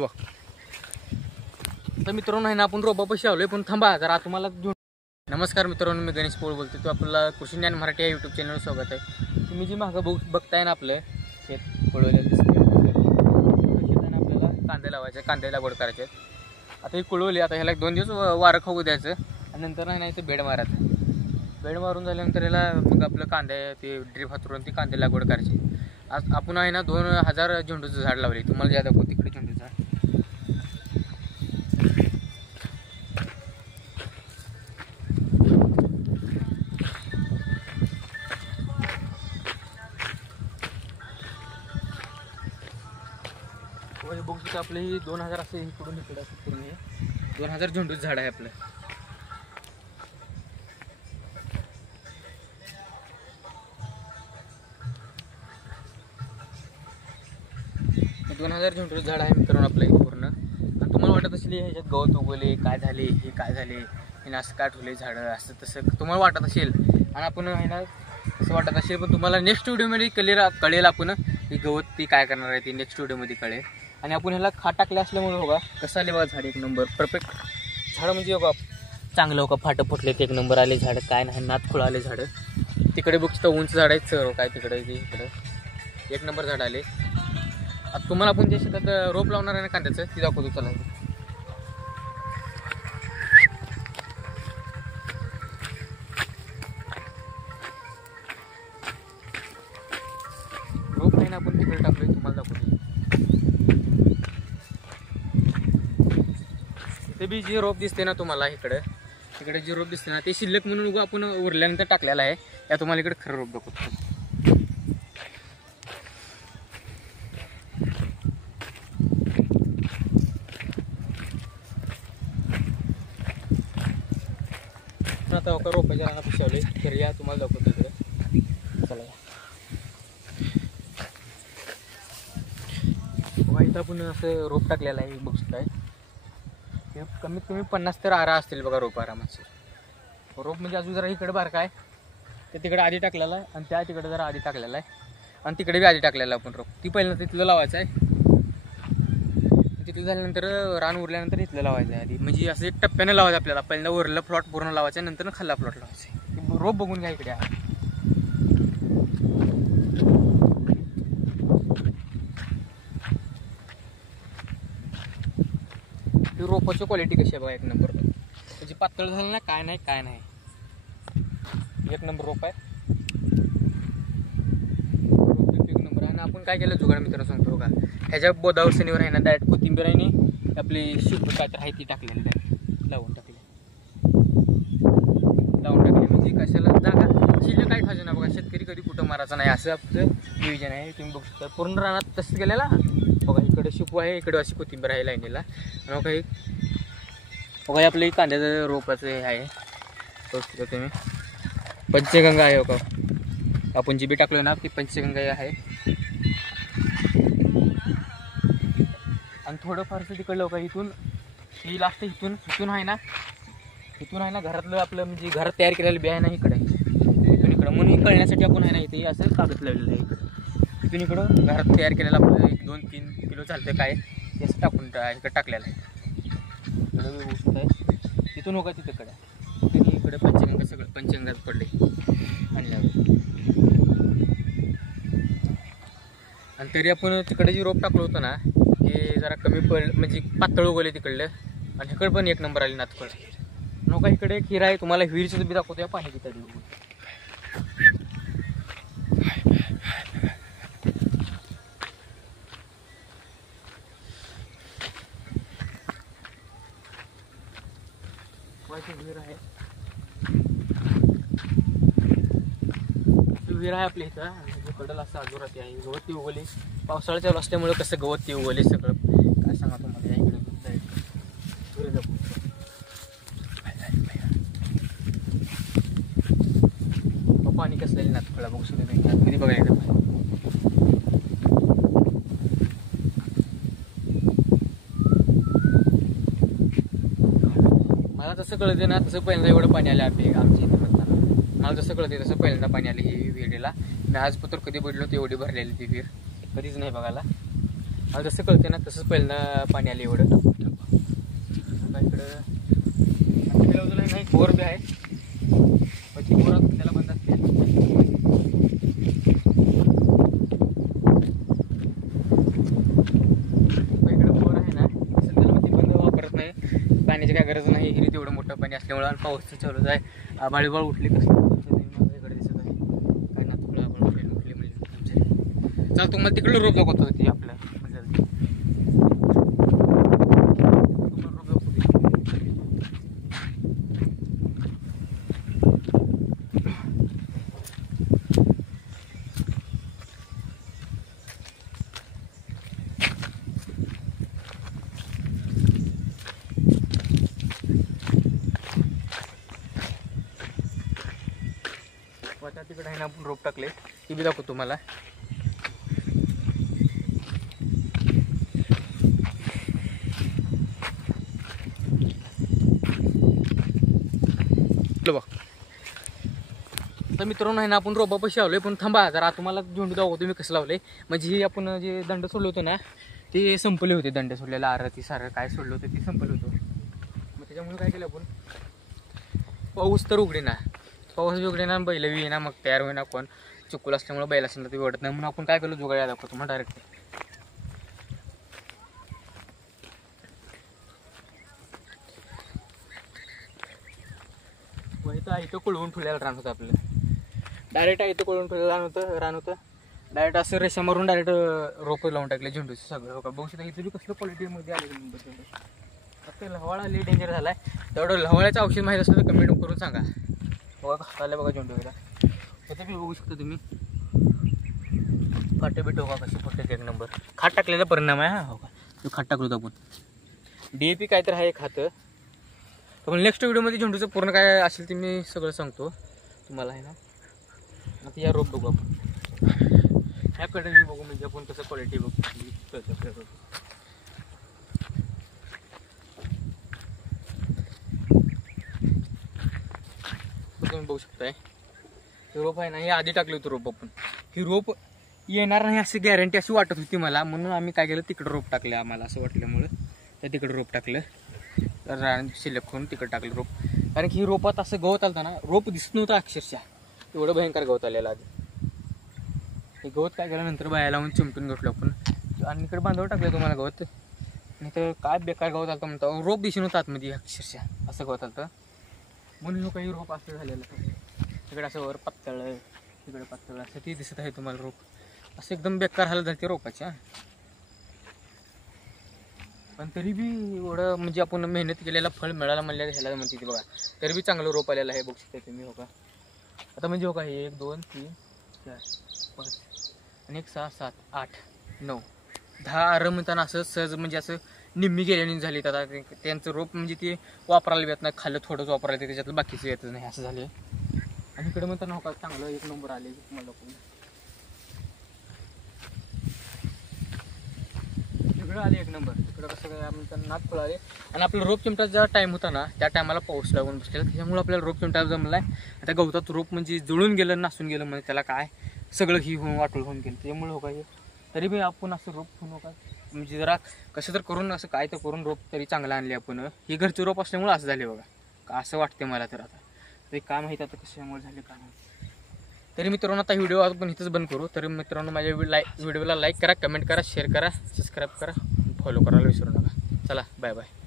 बघ तर मित्रांनो आहे ना आपण रोपापाशी आलोय पण थांबा जरा तुम्हाला नमस्कार मित्रांनो मी गणेश पोळ बोलतो तो आपला कृषी ज्ञान मराठी या यूट्यूब चॅनलवर स्वागत आहे। तुम्ही जी मागं बघताय ना आपलं शेत कुळवलेलं दिसतंय शेतानं आपल्याला कांदे लावायचे कांदे लागवड करायचे। आता ही कुळवली आता ह्याला 2 दिवस वारं खाऊ द्यायचं आणि नंतर नाही ते बेड मारायचं। बेड मारून झाल्यानंतर याला मग आपलं कांदे ते ड्रीप हातरून ती कांदे लागवड करायची। आज आपण आहे ना 2000 झेंडूचं झाड लावले तुम्हाला ज्या दाखवू तिकडे झेंडूचं झाड बघू आपलं ही 2000 असे इकडून इकडे असं पूर्ण 2000 झेंडूचं झाड आहे आपलं। हे 2000 झेंडूचं झाड आहे मित्रांनो आपलं पूर्ण। आणि तुम्हाला वाटत असेल ह्याच्यात गवत उगवले काय झाले हे काय झाले हे असं का ठेवले झाडं असं तसं तुम्हाला वाटत असेल आणि आपण आहे ना असं वाटत असेल पण तुम्हाला नेक्स्ट व्हिडिओमध्ये कळेल आपण ही गवत ती काय करणार आहे ती नेक्स्ट व्हिडिओमध्ये कळेल। आणि आपण ह्याला खाट टाकले असल्यामुळे बघा कसं आले बघा झाड एक नंबर परफेक्ट झाड म्हणजे बघा चांगलं हो का फाटं फुटले एक नंबर आले झाड काय नाही नात खुळ आले झाड तिकडे बघतो उंच झाड आहेत सर काय तिकडे इकडे एक नंबर झाड आले। आता तुम्हाला आपण जे शेतात रोप लावणार आहे ना कांद्याचं ती दाखवतो चला। रोप आहे ना आपण तिकडे टाकलोय तुम्हाला दाखवतो ते बी जे रोप दिसते ना तुम्हाला इकडे जे रोप दिसते ना ते शिल्लक म्हणून उगा आपण उरल्यानंतर टाकलेला आहे या तुम्हाला इकडे खरं रोप दाखवतो। आता रोपाच्या रानात पिशवले तर या तुम्हाला दाखवतो इकडे चला इथं आपण असं रोप टाकलेलं आहे बघू शकताय कमीत कमी 50 ते 18 असतील बघा रोप आरामात। रोप म्हणजे अजून जरा इकडे बारका आहे ते तिकडे आधी टाकलेला आहे आणि त्या तिकडे जरा आधी टाकलेला आहे आणि तिकडे बी आधी टाकलेला आपण रोप ती पहिल्यांदा तिथलं लावायचं आहे तिथलं झाल्यानंतर रान उरल्यानंतर इथलं लावायचं आहे आधी म्हणजे असं एक टप्प्याने लावायचं आपल्याला पहिल्यांदा वरलं प्लॉट पूर्ण लावायचं आहे नंतर खाल्ला प्लॉट लावायचं रोप बघून घ्या इकडे आहे रोपाची क्वालिटी कशी आहे बघा एक नंबर त्याची पातळ झालं ना काय नाही एक नंबर रोप आहे एक नंबर। आणि आपण काय केलं जुगाड मित्रांनो सांगतो बघा ह्याच्या बोधावर शनिवार आहे ना डायरेक्ट कोथिंबीर आहे ना आपली शिप काय तर आहे ती टाकलेली डायरेक्ट लावून टाकली म्हणजे कशाला जागा शिल्लक काय ठेवायचं ना बघा शेतकरी कधी कुठं मारायचं नाही असं आपलं नियोजन आहे तुम्ही बघू शकता पूर्ण रानात तसंच केलेला बघा इकडे शिपू आहे इकडे अशी कोथिंबीर आहे लाईनीला आणि काही बघा आपलं कांद्याचं रोपाचं हे आहे बघू शकता तुम्ही पंचगंगा आहे बघा आपण जी बी टाकलो ना ती पंचगंगा आहे आणि थोडं फारसं तिकडलं बघा इथून ही लास्ट इथून आहे ना घरातलं आपलं म्हणजे घरात तयार केलेलं बी आहे ना इकडे इकडं म्हणून कळण्यासाठी आपण आहे ना इथे असं कागद लावलेलं आहे इथून इकडं घरात तयार केलेलं आपलं 1-2-3 किलो चालतं काय ते असं टाकून इकडं टाकलेलं आहे तिथून होगा तिकडे तिथून इकडे पंचगंगा सगळं पंचगंगाच पडले आणल्यावर आणि तरी आपण तिकडे जे रोप टाकलं होतं ना ते जरा कमी म्हणजे पातळ उगवले तिकडलं आणि इकडे पण एक नंबर आली नातकळ नका इकडे एक हिरा आहे तुम्हाला विहिरीचं बी दाखवतो या पाणी तिकडे विहीर आहे विहीर आहे आपल्या इथं कडल असं आजोराती आहे गवत ती उगवली पावसाळा चालू असल्यामुळे कसं गवत ती उगवले सगळं काय सांगा तुम्हाला या इकडे पाणी कसलेलं ना फळा बघू शकतो आतमध्ये बघायला मला जसं कळते ना तसं पहिल्यांदा एवढं पाणी आलं आमच्या इथे म्हणताना मला जसं कळते तसं पहिल्यांदा पाणी आले ही विहिरीला मी आजपत्र कधी बघलो ती एवढी भरलेली ती विहीर कधीच नाही बघायला आता जसं कळते ना तसंच पहिल्यांदा पाणी आले एवढं. इकडं बाजूला नाही बोर बी आहे, पण बोर त्याला बंद असते. इकडं बोर आहे ना सध्याला मध्ये बंद वापरत नाही, पाण्याची काय गरज नाही. हिरी तेवढं मोठं पाणी असल्यामुळे आणि पाऊस चालूच आहे. आबाळीबाळ उठली कसं इकडे दिसत आहे काय ना, तुला आबाळ उठली म्हणजे चाल तुम्हाला तिकडलं रोप दाखवतो ती आपल्या तिकडे आहे ना आपण रोप टाकले ती बी दाखवतो तुम्हाला. तर मित्रांनो आहे ना आपण रोपापाशी आलोय, पण थांबा जरा तुम्हाला झेंडू दाखवतो मी कसं लावले. म्हणजे हे आपण जे दंड सोडलं होतं ना ते संपले होते, दंड सोडलेलं आरती सारं काय सोडलं होतं ते संपलं होतं. मग त्याच्यामुळे काय केलं आपण, पाऊस तर उघडे ना, पाऊस बी उघडे ना, बैल बी ना, मग तयार होईना. कोण चुकूल असल्यामुळे बैल असेल तर ते ओढत नाही, म्हणून आपण काय केलं जुगाड्या दाखवतो मग डायरेक्ट. इथं कोळवून ठेवलेलं रान होतं आपलं, डायरेक्ट इथं कोळवून ठेवलेलं रान होतं. डायरेक्ट असं रेषा मारून डायरेक्ट रोपं लावून टाकले झेंडूचं सगळं. हो का बघू शकता इथं बी कसलं क्वालिटीमध्ये आले नंबर झेंडू. आता लहवाळा लई डेंजर झाला आहे, तेवढं लहवाळ्याचं औषध माहीत असलं तर कमेंट करून सांगा. बघा कसं आलं बघा झेंडू वगैरे. इथं बी बघू शकता तुम्ही फाटे बिट हो का कसे फुटते एक नंबर. खात टाकलेला परिणाम आहे. हा हो का तो खात टाकलो होतो आपण, DAP काय तर आहे खातं. पण नेक्स्ट व्हिडिओमध्ये झेंडूचं पूर्ण काय असेल ते मी सगळं सांगतो तुम्हाला आहे ना. आता या रोप बघू आपण, ह्याकडे बी बघू म्हणजे आपण कसं क्वालिटी बघू कळतं आपल्या रोप. तुम्ही बघू शकताय हे रोप आहे ना, हे आधी टाकलं होतं रोप आपण. ही रोप येणार नाही अशी गॅरंटी अशी वाटत होती मला, म्हणून आम्ही काय केलं तिकडं रोप टाकलं. आम्हाला असं वाटल्यामुळं तर तिकडं रोप टाकलं, रान सिलेक्ट करून तिकडं टाकलं रोप. कारण की ही रोपात असं गवत आलं ना, रोप दिसत नव्हतं अक्षरशः, एवढं भयंकर गवत आलेलं आधी. हे गवत काय केलं नंतर बाया लावून चिमटून घेतलं आपण आणि इकडे बांधावर टाकलं तुम्हाला गवत. नाही तर काय बेकार गवत आलं म्हणतो, रोप दिसून होतं आतमध्ये अक्षरशः असं गवत आलं. म्हणून काही रोप असं झालेलं तिकडे असं वर पातळ तिकडे पातळ असं ते दिसत आहे तुम्हाला रोप. असं एकदम बेकार हालत झाली रोपाच्या. पण तरी बी एवढं म्हणजे आपण मेहनत केलेला फळ मिळाला म्हणल्या ह्याला म्हणते ती बघा. तरी बी चांगलं रोप आलेलं आहे बघू शकता तुम्ही. हो का आता म्हणजे हो का हे 1 2 3 4 5 आणि 1 6 7 8 9 10 आरं म्हणताना असं सहज म्हणजे असं निम्मी गेल्याने झाली. आता त्यांचं रोप म्हणजे ते वापरायला येत नाही, खाल्लं थोडंच वापरायला येते, त्याच्यातलं बाकीचं येतच नाही असं झाले. आणि इकडे म्हणताना हो का चांगलं 1 नंबर आले तुम्हाला. सगळं आले 1 नंबर. इकडं कसं काय म्हणताना नाक फळ आले. आणि आपलं रोप चिमटा जेव्हा टाईम होता ना त्या टायमाला पाऊस लागून बसलेला, त्याच्यामुळे आपल्याला रोप चिमटा जमला आहे. आता गवतात रोप म्हणजे जुळून गेलं नासून गेलं म्हणजे त्याला काय सगळं ही होऊन वाटून होऊन गेलं. त्याच्यामुळे हो काय तरी बी आपण असं रोप होऊन हो का म्हणजे जरा कसं तर करून असं काय तर करून रोप तरी चांगलं आणले आपण. हे घरचे रोप असल्यामुळे असं झाले बघा का असं वाटते मला तर. आता ते काय माहीत आता कशामुळे झाले काय नाही. तरी मित्रांनो आता व्हिडिओ आपण इथंच बंद करू. तरी मित्रांनो माझ्या व्हिडिओला लाईक करा, कमेंट करा, शेअर करा, सबस्क्राईब करा, फॉलो करायला विसरू नका. चला बाय बाय.